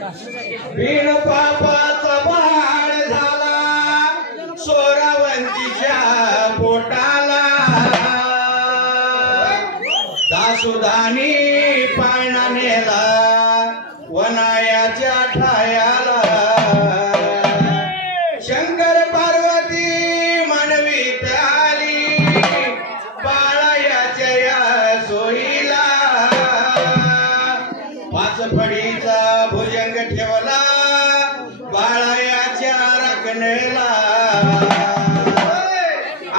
बिन पापाचा बाळ झाला सोरावंतीच्या पोटाला दासुदानी पाळणा नेला वनायाच्या ठायाला शंकर पार्वती मनवीत आली बाळायाच्या या सोयीला पाच फडीचा भुजंग ठेवला बाळायाच्या राखणेला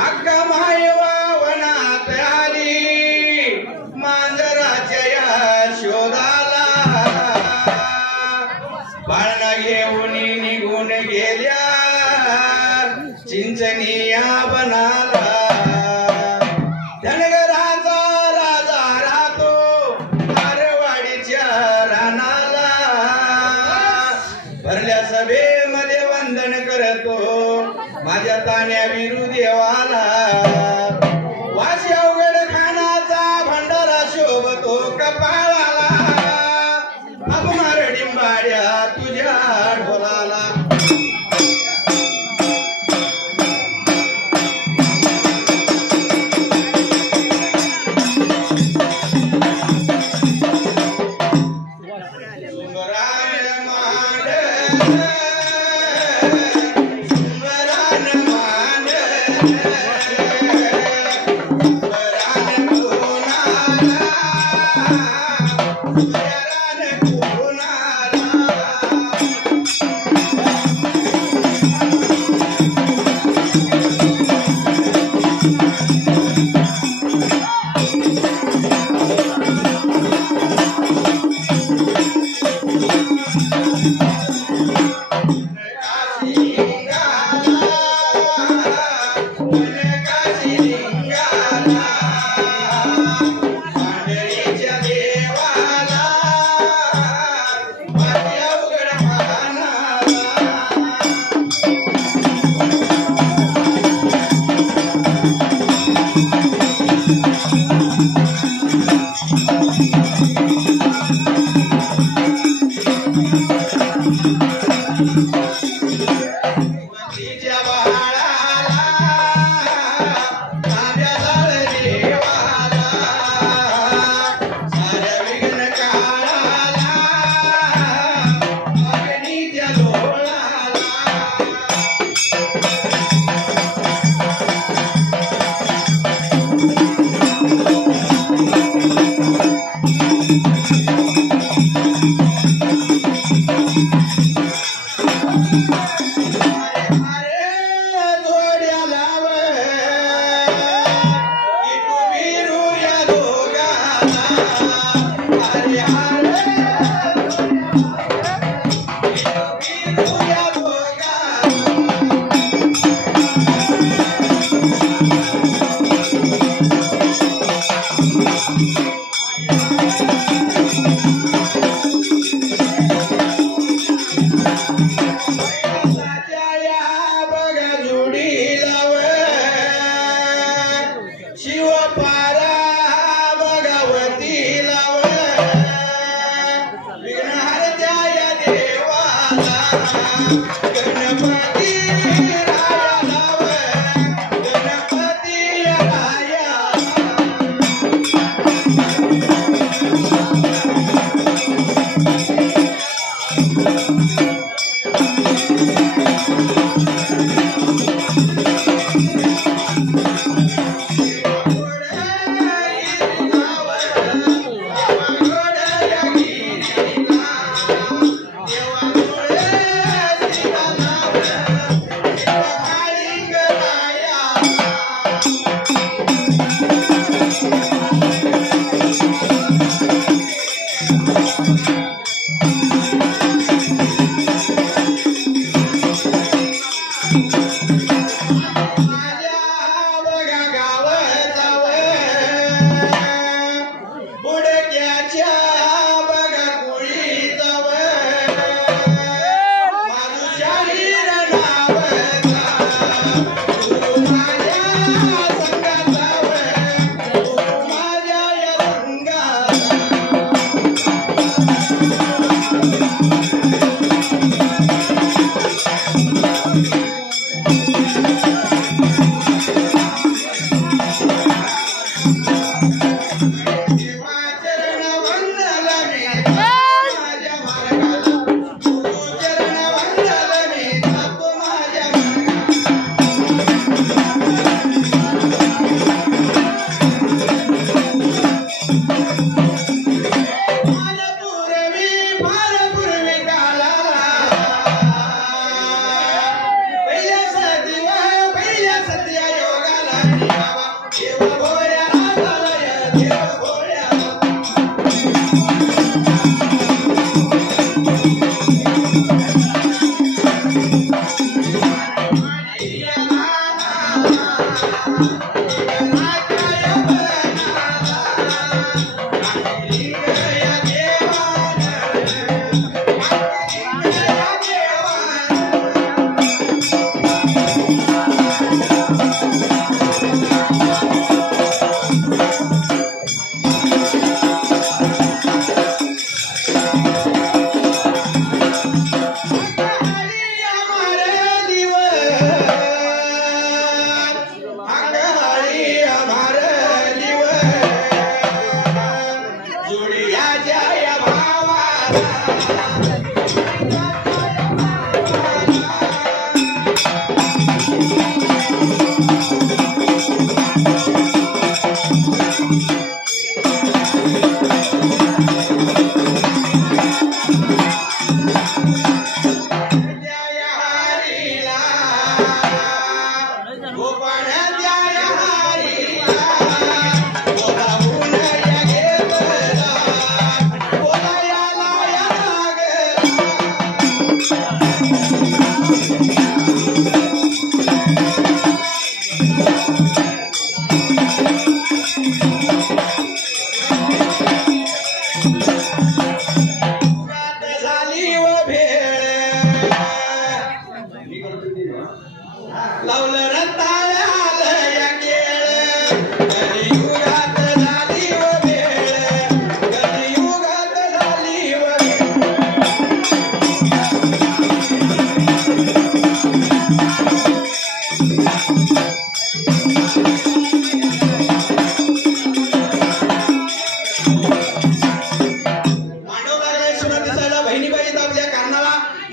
अक्का मायवा वनात आली मांजराच्या या शोधाला बाळा घेऊन निघून गेल्या चिंचणीया बनाला धनगराचा राजा राहतो आरवाडीच्या रानाला भरल्या सभेमध्ये वंदन करतो माझ्या तान्या विरू देवाला वाशी अवघड खानाचा भंडारा शोभतो कपाळाला अपमार डिंबाड्या तुझ्या ढोलाला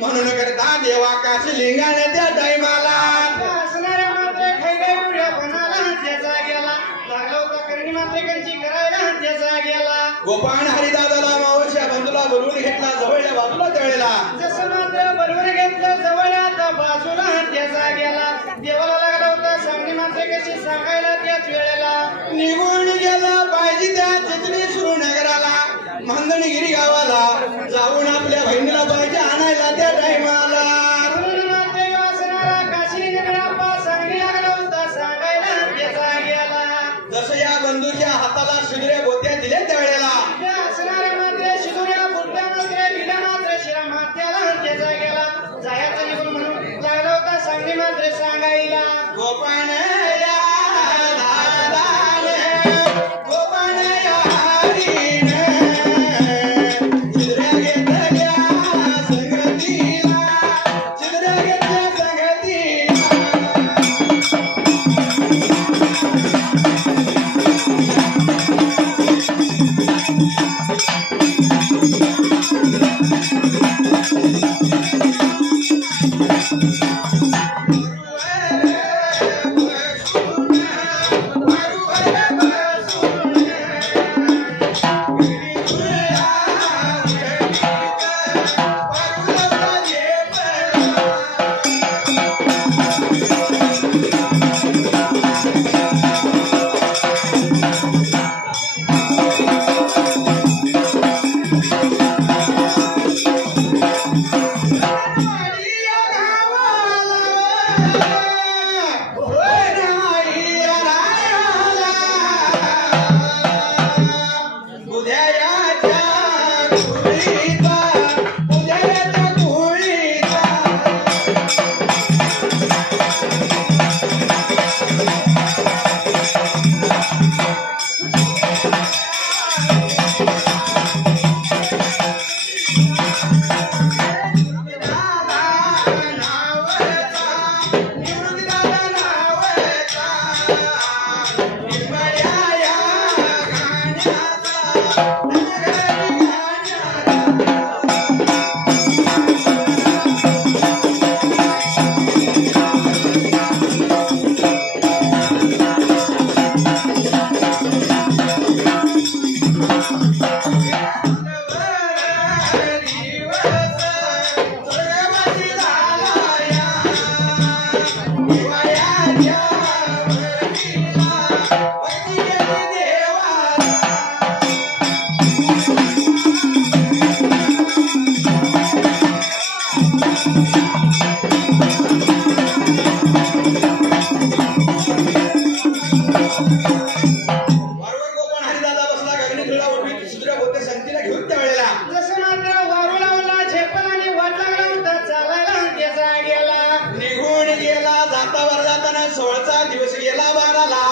म्हणून करता देवा काशी लिंगाने त्या टायमाला असणाऱ्या मात्र खैगैऱ्या बनाला त्याचा गेला लागला होता करणी मात्र कंची करायला त्याचा गेला गोपाळ हरिदादाला मावश्या बंधूला बोलवून घेतला जवळच्या बाजूला तळेला जसं मात्र बरोबर घेतलं जवळच्या बाजूला त्याचा गेला देवाला लागला होता सांगणी मात्र कशी सांगायला त्याच वेळेला निघून गेला पाहिजे त्या चितडी सुरू नगराला मांदणगिरी गावाला जाऊन आपल्या बहिणीला पाहिजे आणायला त्या टायमाला म्हणून मात्र वासनाला काशी नगरापा सांगणी लागला होता सांगायला त्याचा गेला जसं या बंधूच्या हाताला शिदुऱ्या गोत्या दिल्या त्यावेळेला त्या असणाऱ्या मात्र शिदुऱ्या बुट्ट्या मात्र दिल्या मात्र शिरा मात्याला त्याचा गेला जायचा निघून म्हणून लागला होता सांगणी मात्र सांगायला गोपाळ या दादाने गोपाळ या हरीने चिदऱ्या घेतल्या संगतीला चिदऱ्या घेतल्या संगतीला जसं मात्र वारू लावला झेपला आणि वाट लागला होता चालायला त्याचा गेला निघून गेला जातावर जाताना 16चा दिवस गेला बाराला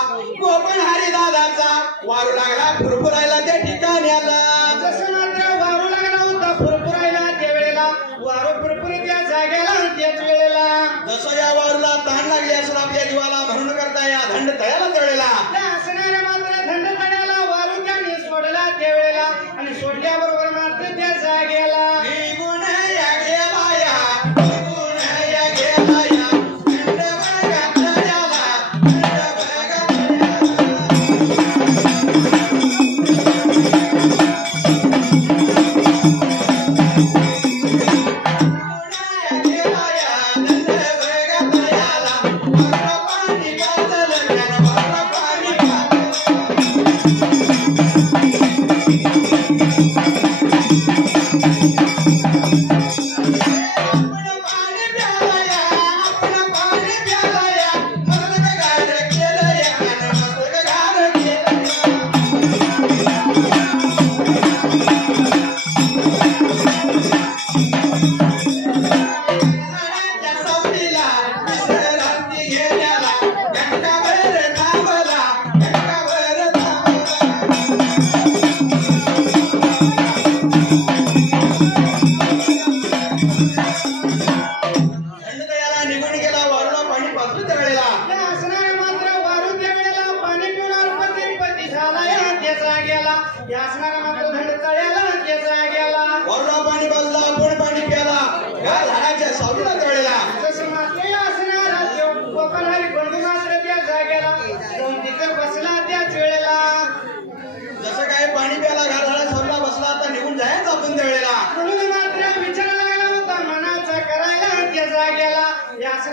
गोपाळ हरिदादाचा वारू लागला फुरफुरायला त्या ठिकाणी आला जसं मात्र वारू लागला होता फुरफुरायला त्यावेळेला वारू फुरफुरी त्या जागेला त्याच वेळेला जसं या वारूला ताण लागली असेल आपल्या जीवाला म्हणून करता या धंड तळ्याला तळेला त्या असणाऱ्या मात्र थंड तण्याला वारू त्याने सोडला त्यावेळेला आणि सोडल्याबरोबर मात्र त्या जागेला निघून या गेला या निघून या गेला या धंड बघा तळ्याला धंड बघा तळ्याला पाणी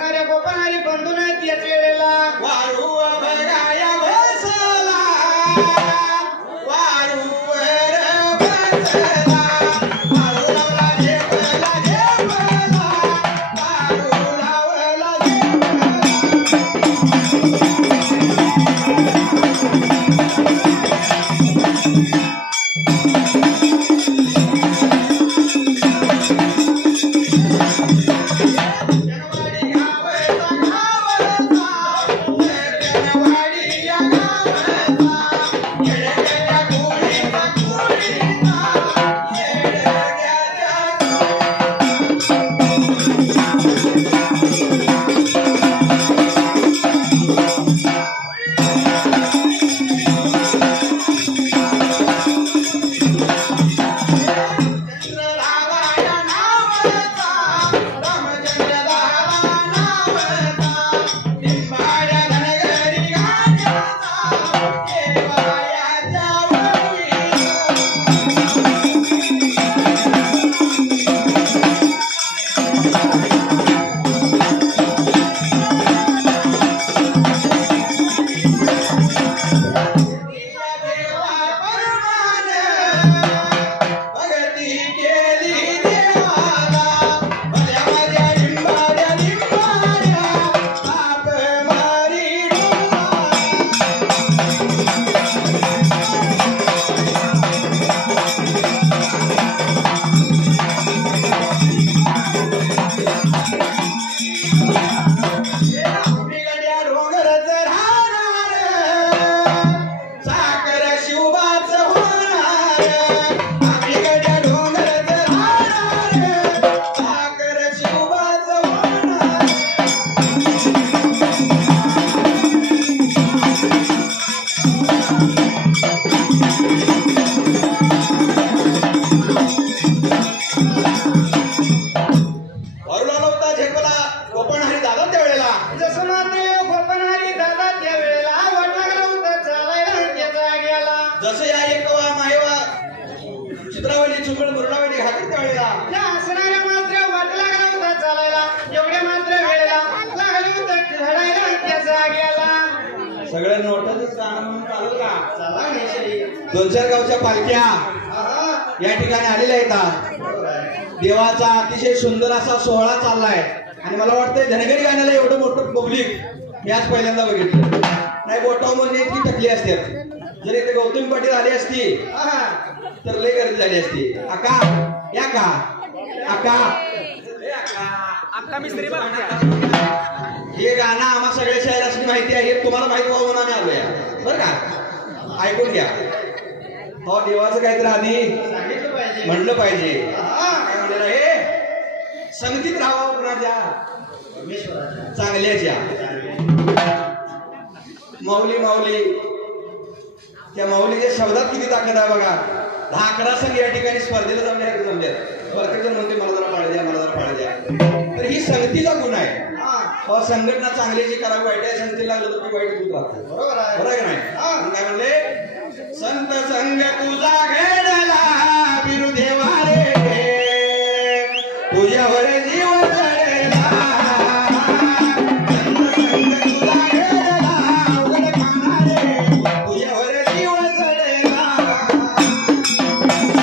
असणाऱ्या गोपनहारी बंधू नाहीत याच वेळेला वारू बघाया बसला वारूवर बसला वारू लावला झेपला झेपला वारू लावला जसे या एक मायवा चित्रावली चुकड मुरडावली घालत त्यावेळेला त्या असणाऱ्या मात्र वाट लागला होता चालायला एवढ्या मात्र वेळेला लागली होतं घडायला त्या जाग्याला सगळं नोटच काम म्हणून चालू का चला नेशरी 2-4 गावच्या पालख्या या ठिकाणी आलेल्या आहेत देवाचा अतिशय सुंदर असा सोहळा चाललाय आणि मला वाटतंय धनगरी गाण्याला एवढं मोठं पब्लिक मी आज पहिल्यांदा बघितलं नाही बोटाव म्हणून इतकी थकली असते जर इथे गौतमी पाटील आली असती तर लय गर्दी झाली असती आका या का आका मिस्त्री हे गाणं आम्हा सगळ्या शहराची माहिती आहे तुम्हाला माहिती व्हावं म्हणून आम्ही आलोय बरं का ऐकून घ्या हो देवाचं काहीतरी आधी म्हणलं पाहिजे काय म्हणलं हे संगतीत राहावं कुणाच्या चांगल्याच्या माऊली माऊली त्या माऊलीच्या शब्दात किती ताकद आहे बघा 10-11 संघ या ठिकाणी स्पर्धेला जमले प्रत्येक जण म्हणते मला जरा पाळ द्या मला जरा पाळ द्या तर ही संगतीचा गुण आहे संघटना चांगल्याची करावी वाईट आहे संगतीला लागलं तर ती वाईट होत राहते बरोबर आहे नाही काय म्हणले संत संघ तुझा घेडला बिरुदेवा रे तुझ्यावर जीव चढला संत संघ तुझा घेडला उघड खाणारे तुझ्यावर जीव चढला जीव चढला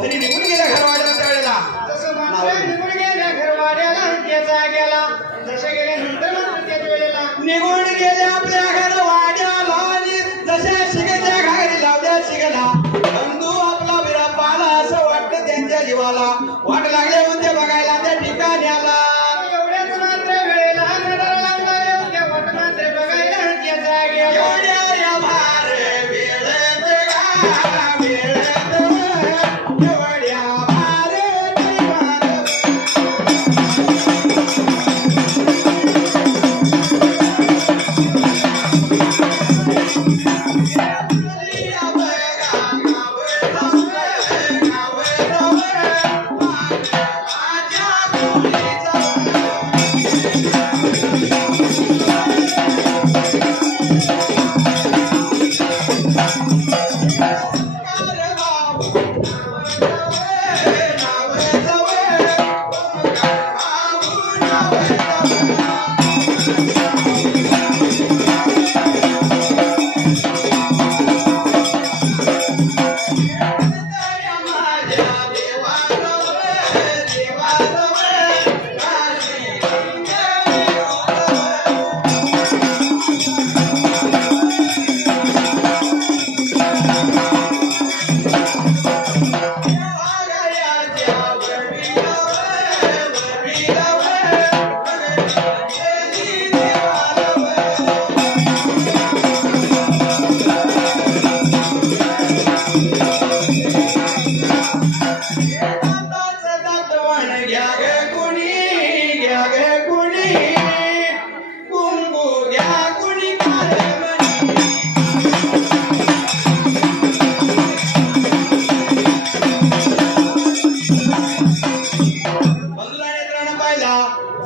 घरी निघून गेल्या घरवाड्याला त्यावेळेला जसं मात्र निघून गेल्या घरवाड्याला त्याचा गेला जसे गेले नंतर मात्र त्याच वेळेला निघून गेले आपल्या घरवाड्याला आणि जशा शिगेच्या घागरी लावल्या शिगला बंधू आपला विरा पाला असं वाटतं त्यांच्या जीवाला वाट लागले होते बघायला त्या ठिकाणी आला एवढ्याच मात्र वेळेला नजर लागला त्या वाट मात्र बघायला त्याचा गेला एवढ्या या भारे वेळेत गा, वेळेत एवढ्या भारे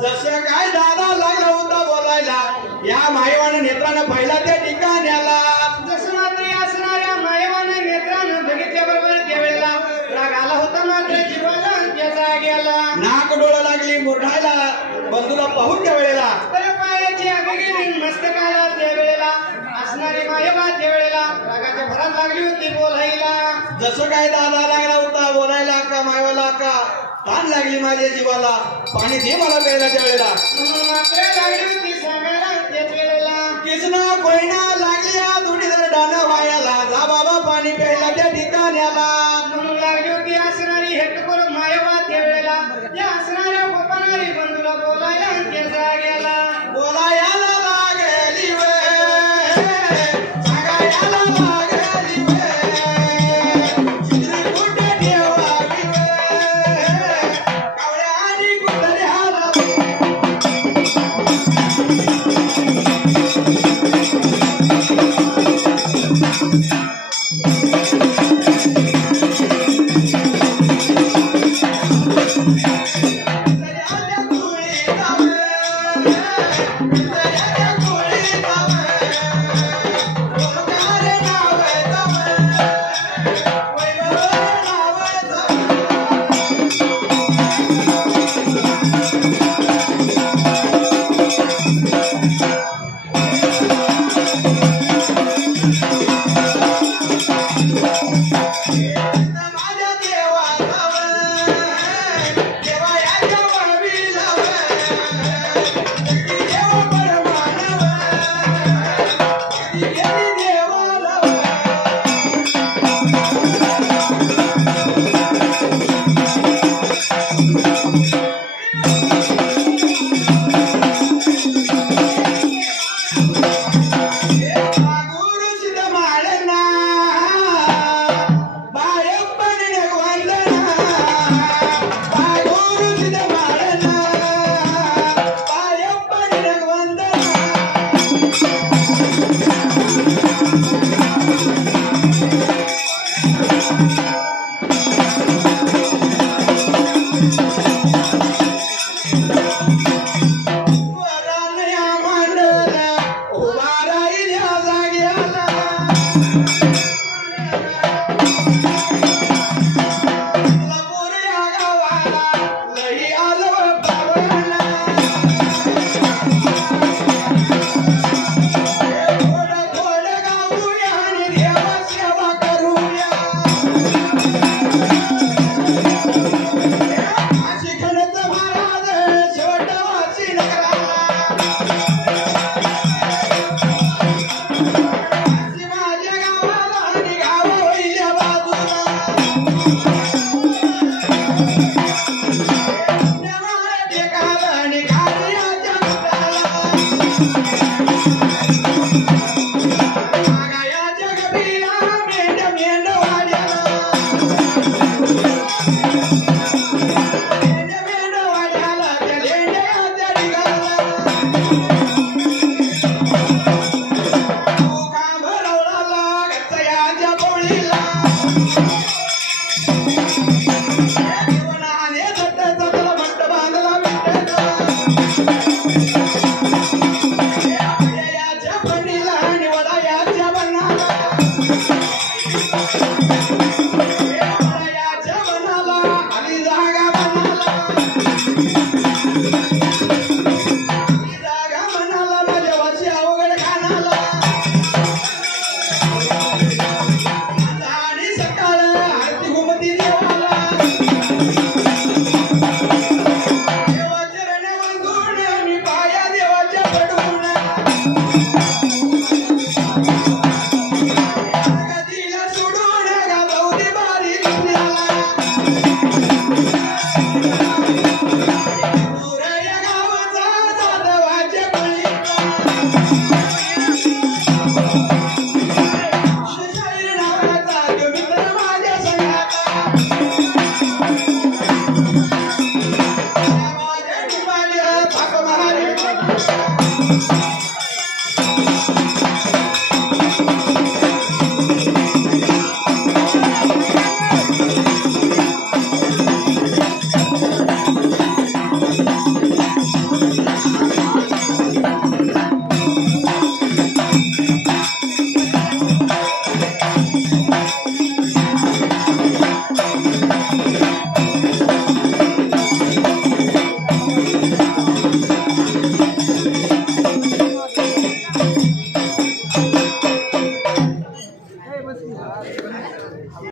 जसं काय दादा लागला होता बोलायला या माईवाने नेत्रानं पहिला त्या ठिकाणी आला जसं मात्र असणाऱ्या मायवाने नेत्रानं बघितल्याबरोबर त्यावेळेला राग आला होता मात्र जीवाला त्याचा गेला नाक डोळा लागली मुरढायला बंधूला पाहून त्या वेळेला तर पायाची आग गेली मस्तकाला त्यावेळेला असणारी मायवा त्यावेळेला रागाच्या भरात लागली होती बोलायला जसं काय दादा लागला होता बोलायला का मायवाला का ताण लागली माझ्या जीवाला पाणी दे मला प्यायला त्या वेळेला म्हणून मात्र लागली होती सांगायला त्याच वेळेला किसना कोयना लागल्या धुडीधर डाणं वायाला जा बाबा पाणी प्यायला त्या ठिकाणी आला म्हणून लागली होती असणारी हेट करून मायवा त्यावेळेला त्या असणाऱ्या गोपनारी बंधूला बोलायला त्याचा गेला बोलायला लागली वे सांगायला लागली वे चित्री कुठे ठेवावी वे कावळ्या आणि कुत्र्याला